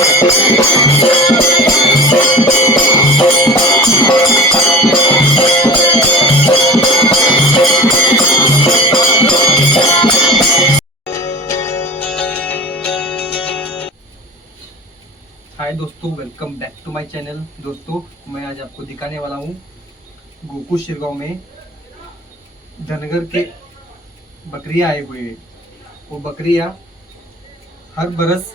हाय दोस्तों welcome back to my channel दोस्तों, मैं आज आपको दिखाने वाला हूँ गोकुल शिरगांव में धनगर के बकरियाँ आए हुए हैं। वो बकरियाँ हर बरस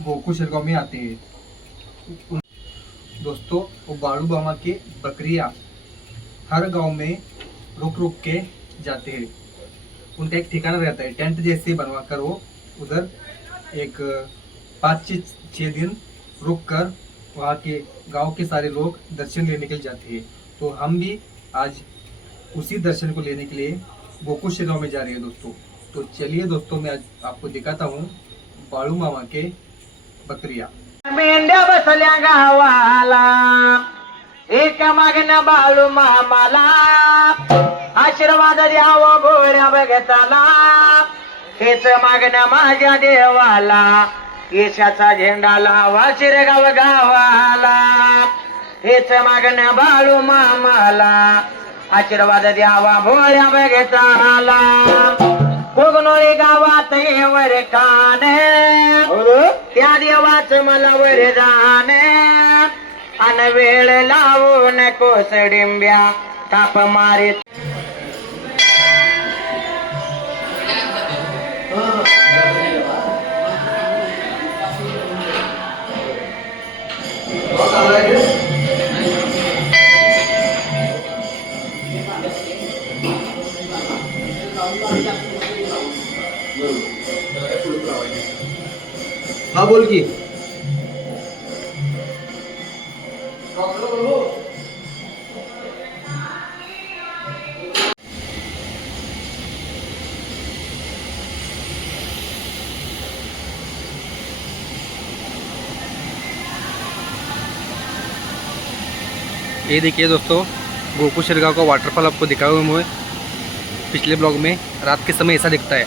गोकुल शिरगांव में आते हैं। दोस्तों, वो बाड़ू बामा के बकरिया हर गाँव में रुक रुक के जाते हैं। उनका एक ठिकाना रहता है, टेंट जैसे बनवा कर वो उधर एक पाँच छः दिन रुक कर वहाँ के गाँव के सारे लोग दर्शन लेने के लिए जाते हैं। तो हम भी आज उसी दर्शन को लेने के लिए गोकुल गाँव में जा रहे हैं दोस्तों। तो चलिए दोस्तों, मैं आज आपको दिखाता हूँ बाड़ू मामा के प्रक्रिया मेंढ्या बसल्या गावाला. एक मागण्या बाळू मामाला. आशीर्वाद द्यावं भोळ्या बघताला हेच मागण्या माझ्या देवाला. येशाचा झेंडा लावा शिरगाव गावाला. हेच मागण्या बाळू मामाला. आशीर्वाद द्यावा भोळ्या बघताला कोगनोळी गावात ये वर काने. त्या देवाच मला वर जाणे. अन वेळ लावू नको सडिंब्या ताप मारीत. हा बोल की। ये देखिए दोस्तों गोकुल शिरगांव का वाटरफॉल आपको दिखाया हुआ मैं पिछले ब्लॉग में रात के समय ऐसा दिखता है।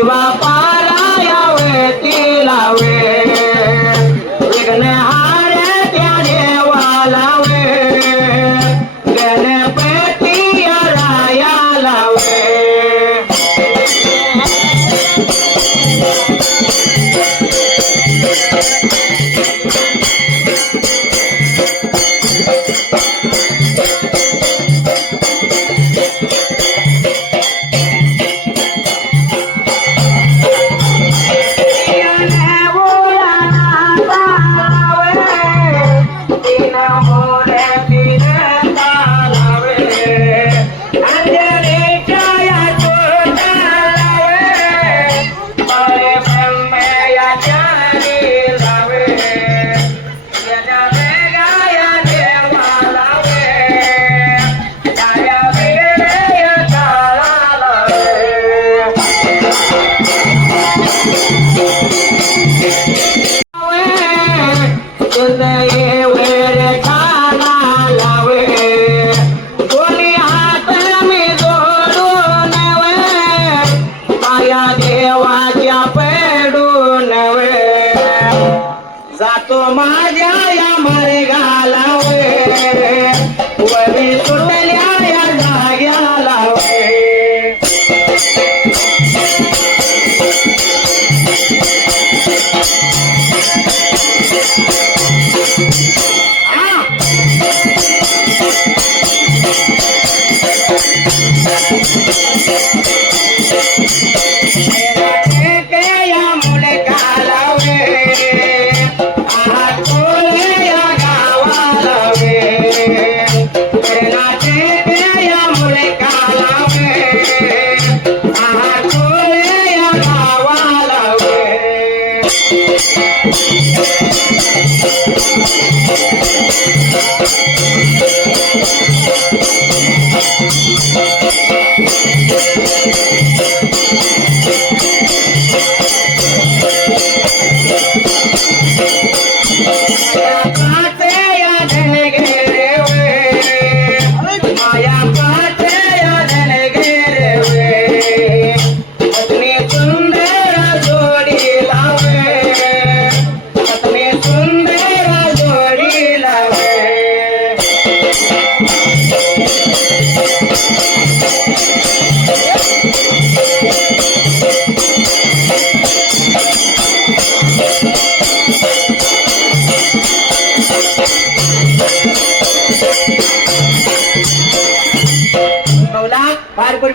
ಸೇವಾ ಪಾ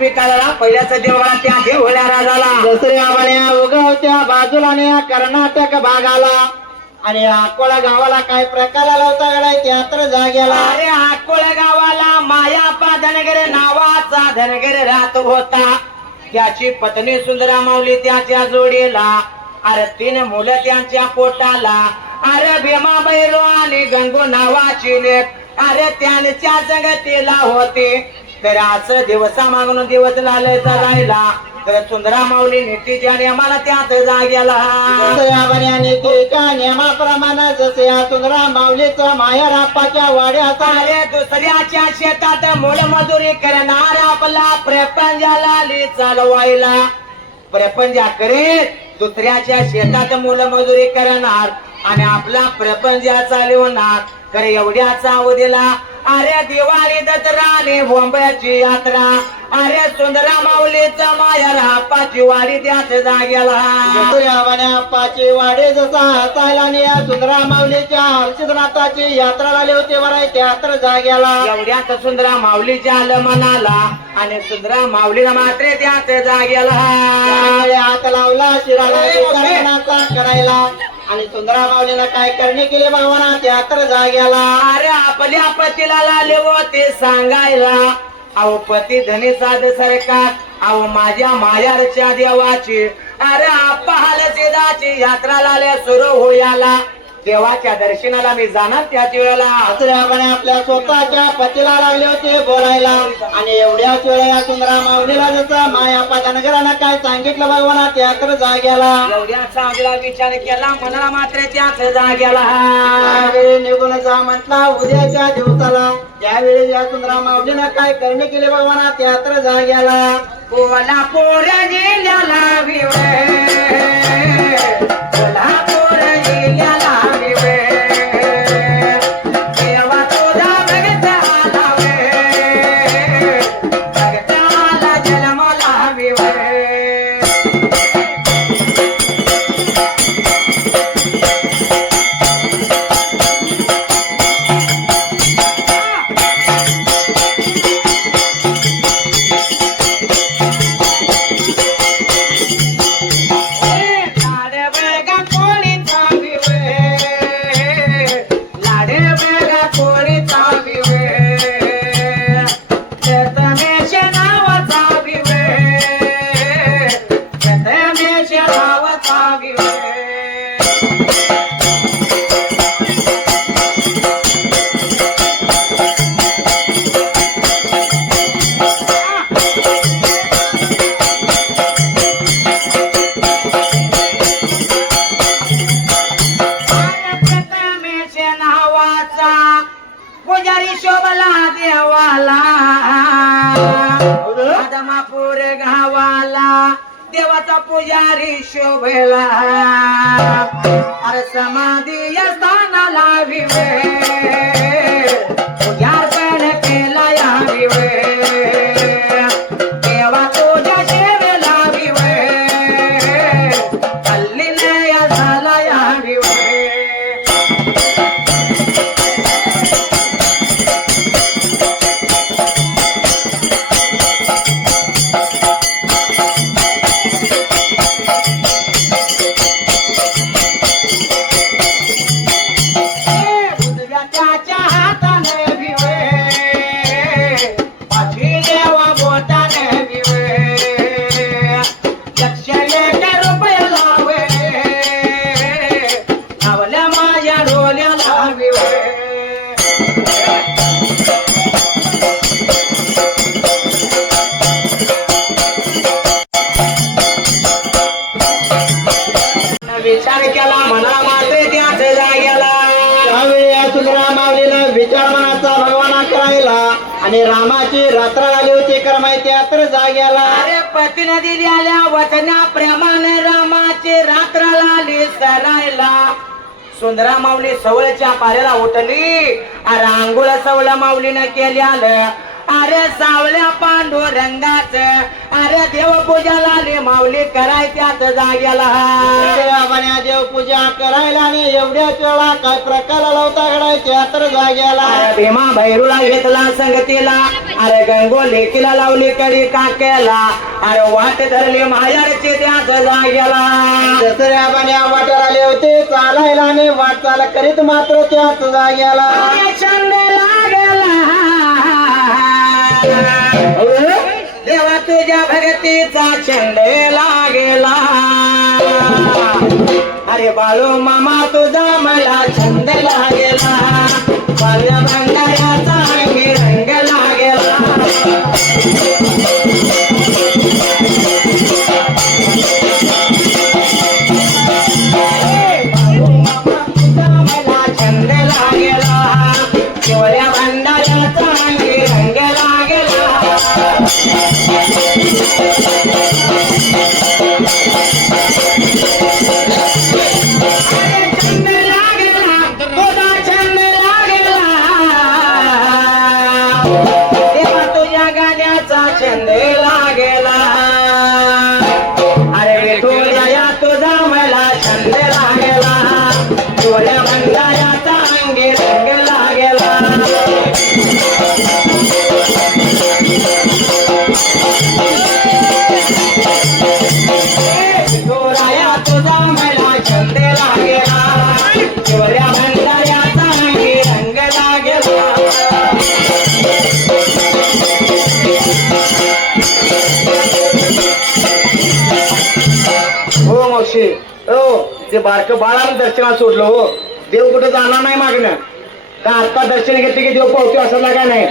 काळाला पहिल्याच देवळा त्या देवळ्या राजाला. दुसऱ्या म्हण्या उगवत्या बाजूला आणि या कर्नाटक भागाला. आणि अकोला गावाला काय प्रकार आला होता गडाय? त्यात्र जाग्याला अरे अकोळ गावाला मायापा धनगर नावाचा धनगर राहत होता. त्याची पत्नी सुंदरा माऊली त्याच्या जोडीला अरे तीन मुलं त्यांच्या पोटाला. अरे भीमा बैलो आणि गंगू नावाची लेख अरे त्यांच्या जगतीला होते. तर असं दिवसा मागून दिवस लालायचा राहिला तर सुंदरा माऊली नीतीच्या नियमाला त्यात जाग्याला नियमाप्रमाणे जसे या सुंदरा माऊलीचा माया रापाच्या वाड्याचा. अरे दुसऱ्याच्या शेतात मोलमजुरी करणार आपला प्रपंचाला ली चालवायला. प्रपंचा करीत दुसऱ्याच्या शेतात मोलमजुरी करणार. आणि आपला प्रपंच चालवणार तर एवढ्याचा अवधीला अरे दिवाळी दसरा आणि बोंबयाची यात्रा. अरे सुंदरा माऊलीचा माया हापाची वाडी त्याच पाची वाडे जसा हसायला आणि या सुंदरा माऊलीच्या हर्षदनाथाची यात्रा झाली होती बराय त्यात्र जाग्याला एवढ्यात सुंदरा माऊलीच्या आलं मनाला आणि सुंदरा माऊलीला मात्र त्याच त्यामुळे हात लावला शिराला करायला. आणि सुंदरा माऊलीनं काय करणे केले भावाना? त्या तर जाग्याला. अरे आपल्या पतीला लाले व ते सांगायला अहो पती धनी साध सरकार अहो माझ्या मायारच्या देवाची अरे आप्पा हालसेदाची यात्रा लाल्या सुरू होयाला. देवाच्या दर्शनाला मी जाणार त्याच वेळेला. दुसऱ्यापणे आपल्या स्वतःच्या पतीला लागले होते बोलायला. आणि एवढ्याच वेळा या सुंदरा माऊलीला जसं माया पादानगरानं काय सांगितलं भगवाना त्यात्र जाग्याला. एवढ्या चांगला विचार केला मनाला मात्र त्याच जाग्याला. त्यावेळी निघून जा म्हटला उद्याच्या दिवसाला. त्यावेळी या सुंदरा माऊलीनं काय करणे केले भगवाना त्यात्र जाग्याला. कोल्हापूर जिल्ह्याला कोल्हापूर शोभला देवाला. आदमापूर गावाला. देवाचा पुजारी शोभला. अरे समाधी स्थानाला विवे आणि रामाची रात्र आली होती कर माहिती तर जाग्याला. अरे पतीने वचना वचनाप्रमाणे रामाची रात्र आली सरायला सुंदरा माऊली सवळच्या पाऱ्याला उठली. अरे आंघोळ सवळ माऊलीनं आलं अरे सावल्या पांडू रंगाच अरे देवपूजाला माऊली कराय त्याच जाग्याला देवाबाने देव पूजा करायला आणि एवढ्याच वेळा काय प्रकार लावता घडायच्या तर जाग्याला भीमा भैरूला घेतला संगतीला अरे गंगो लेकीला लावली कडी काक्याला अरे वाट धरली मायारची त्याच जाग्याला दसऱ्या बाण्या वाटेर आले होते चालायला आणि वाटचाल करीत मात्र त्याच जाग्याला देवा तुझ्या भगतीचा छंद लागेला. अरे बाळू मामा तुझा मला छंद लागेला. तुझा मला छंद लागेला अंगी रंग लागेला हो मावशी. हो ते बारक बाळानं दर्शनाला सोडलं हो. देव कुठं जाणार नाही मागणं का आता दर्शन घेतले की देव पावतो असं लागा नाही.